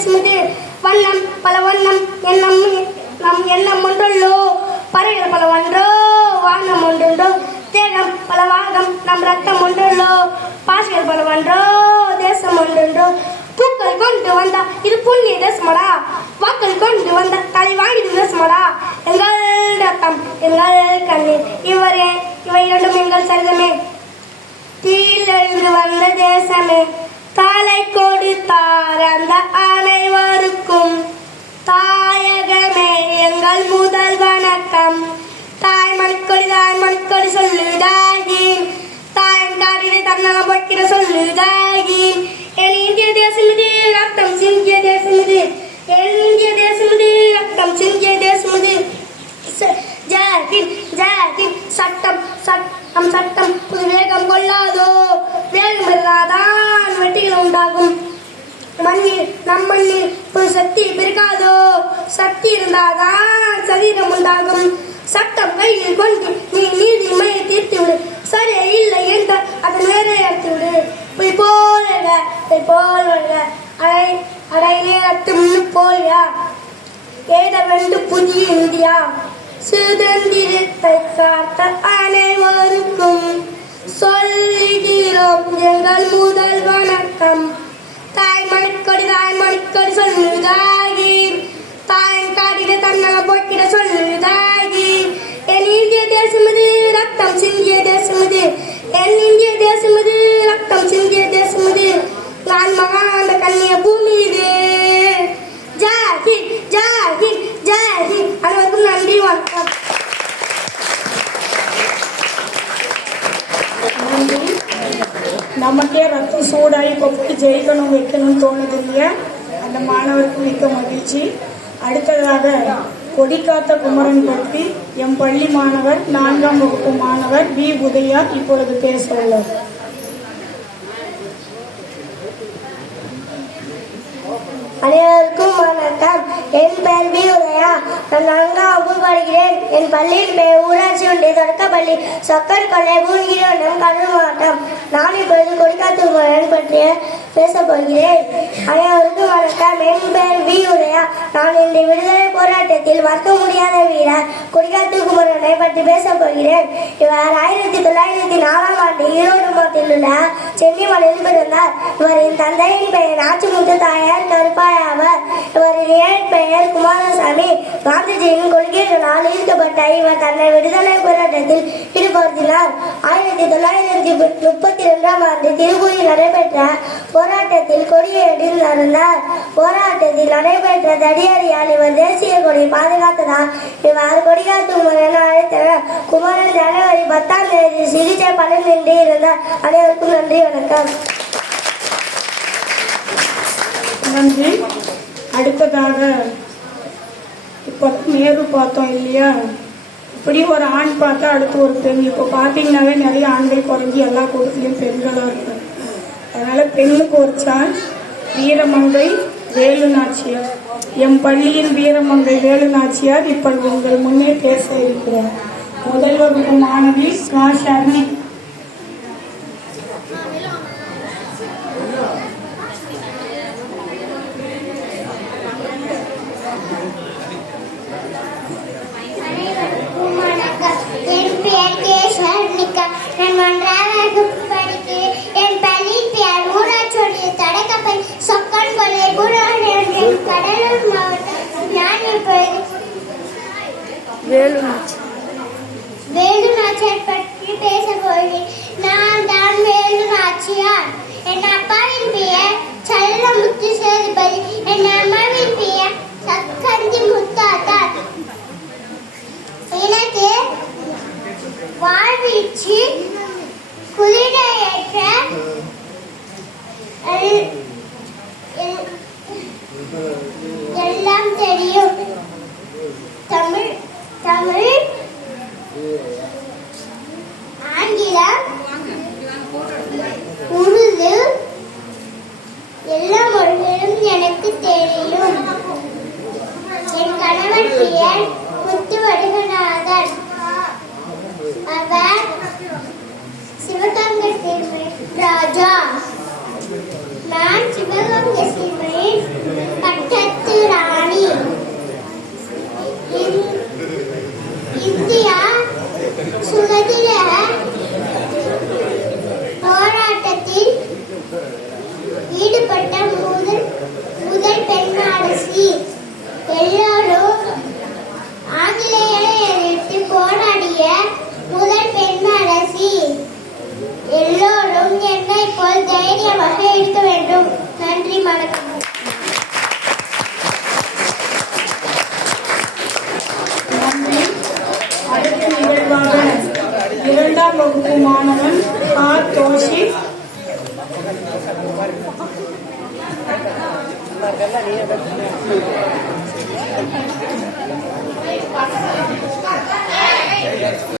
தேசமிது. வண்ணம் பல வண்ணம் எண்ணம் நம் எண்ணம் ஒன்றல்லோ, பறவைகள் பல ஒன்றோ வானம் ஒன்றுண்டோ, தேகம் பல வாகம் நம் ரத்தம் ஒன்றல்லோ, பாசிகள் பல ஒன்றோ தேசம் ஒன்றுண்டோ. பூக்கள் கொண்டு வந்தா இது புண்ணிய தேசமடா, வாக்கள் கொண்டு வந்த தலை வாங்கிது தேசமடா. எங்கள் ரத்தம் எங்கள் கண்ணீர் இவை இரண்டும் எங்கள் சரிதமே. கீழெழுந்து வந்த தேசமே தலை கொடுத்தார் அந்த அனைவருக்கும். தாயகமே எங்கள் முதல் வணக்கம். தாய் மணிக்கொடி சொல்லுதாகி, தாயின் காட்டிலே தன்னலம் பொய்க்கிற சொல்லுதாகி. என் இந்திய தேசம் இது ரத்தம் சிந்திய தேசம் இது, என் இந்திய தேசம் இது ரத்தம் சிந்திய தேசம் இது. சட்டம் சட்டம் சட்டம் புது வேகம் கொள்ளாதோ, வேகம் இருந்தாதான் வெட்டிகள் உண்டாகும். மண்ணில் நம் மண்ணில் புது சக்தி பிறக்காதோ, சக்தி இருந்தாதான் சரீரம் உண்டாகும். சட்டம் கையில் கொண்டு நீ நீதிமையை தீர்த்து விடு, சரியா இல்லை என்ற அதன் வேற எடுத்து விடு. போய் போல்க அடை நேரத்து முன்னு போலியா ஏத வெண்டு புதிய இந்தியா. சுதந்திரத்தை காத்த அனைவருக்கும் சொல்லுகிறோம் எங்கள் முதல் வணக்கம். தாய் மணிக்கொடி சொல்லுதாகி, தாயின் காட்டிட தன்னல பொய்க்கிட சொல்லுதாகி. என் இந்திய தேசம் இது ரத்தம் சிந்திய தேசம் இது, என் இந்திய தேசம் இது ரத்தம் சிந்திய தேசம் இது. நான் மகாண்ட கண்ணிய பூமி இது. ஜாஹித் ஜாஹித் ஜாஹித். அனைவருக்கும் நன்றி, வணக்கம். நமக்கே ரத்தம் சூடாகி கொப்பி ஜெயிக்கணும் வைக்கணும்னு தோணுது இல்லையா? அந்த மாணவருக்கு மிக்க மகிழ்ச்சி. அடுத்ததாக கொடிக்காத்த குமரன் பற்றி எம் பள்ளி மாணவர் 4ஆம் வகுப்பு மாணவர் பி. உதயா இப்பொழுது பேச உள்ளார். அனைவருக்கும் வணக்கம். என் பெயர் பி. உதயா. நான் 4ஆம் வகுப்பு படிக்கிறேன். என் பள்ளியின் பெயர் ஊராட்சி ஒன்றிய தொடக்கப்பள்ளி சொக்கன்கொள்ளை பூங்கிரிவனம் கடலூர் மாவட்டம். நான் இப்பொழுது கொடிக்காத்த குமரன் பற்றிய பேசப் போகிறேன். அனைவருக்கும் வணக்கம். என் பெயர் வி. உதயா. நான் இந்த விடுதலை போராட்டத்தில் மறக்க முடியாத வீரர் கொடிக்காத்த குமரனை பற்றி பேசப் போகிறேன். இவர் 1904ஆம் ஆண்டு ஈரோடு மாவட்டத்தில் உள்ள சென்னிமலையில் பிறந்தார். இவரின் தந்தையின் பெயர் நாச்சிமுத்து, தாயார் கருப்பாய் ஆவார். இவரின் ஏழு பெயர் குமாரசாமி. காந்திஜியின் கொள்கைகளால் ஈர்க்கப்பட்ட இவர் தன்னை விடுதலை போராட்டத்தில் ஈடுபடுத்தினார். 1932ஆம் ஆண்டு திருப்பூரில் நடைபெற்ற போராட்டத்தில் கொடியேறி நடந்தார். போராட்டத்தில் நடைபெற்ற தடியடியால் இவர் தேசிய கொடியை பாதுகாத்ததால் இவர் கொடிக்காத்த குமரன் அழைத்தனர். குமரன் ஜனவரி 10ஆம் தேதி சிகிச்சை பலனின்றி இருந்தார். அனைவருக்கும் நன்றி, வணக்கம். நன்றி. அடுத்ததாக இப்போ நேரு பார்த்தோம் இல்லையா? இப்படி ஒரு ஆண் பார்த்தா அடுத்து ஒரு பெண். இப்போ பார்த்தீங்கன்னாவே நிறைய ஆண்கள் குறைஞ்சி எல்லா கூட்டத்திலையும் பெண்களாக இருக்காங்க. அதனால பெண்ணுக்கு ஒரு சான்ஸ். வீரமங்கை வேலு நாச்சியார், எம் பள்ளியின் வீரமங்கை வேலு நாச்சியார் இப்பொழுது உங்கள் முன்னே பேச இருக்கிறார். முதல் வகுப்பு மாணவி ஷர்மி. வேலு நாச்சியார் பற்றி பேச போகிறேன். நான் தான் வேலு நாச்சியார். என் அப்பாவின் பெயர் சல்லமுத்து சேதுபதி. என் அம்மாவின் பெயர் சக்கந்தி முத்தாத்தார். எனக்கு வாழ்வீச்சு குதிரையேற்ற எல்லாம் தெரியும். தமிழ் ஆங்கிலம் உருது எல்லா மொழிகளும் எனக்கு தெரியும். என் கணவர் பெயர் முத்து வடுகநாதன். அவர் வகை இருக்க வேண்டும். நன்றி, வணக்கம். நன்றி. அடுத்த நிகழ்வாக 2ஆம் வகுப்பு மாணவன் தோஷிக்